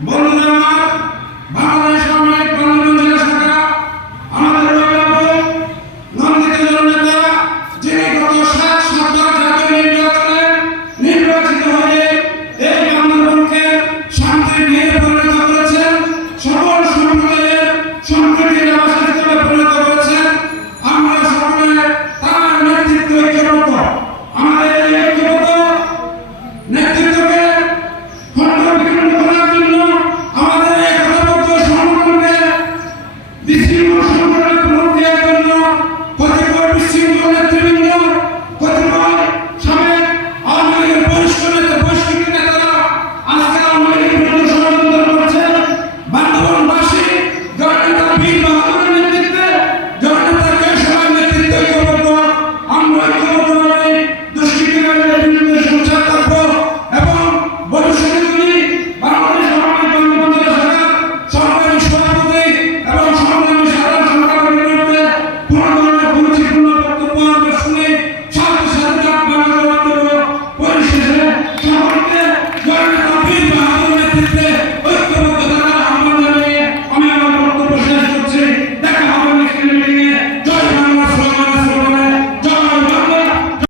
বন্ধুরা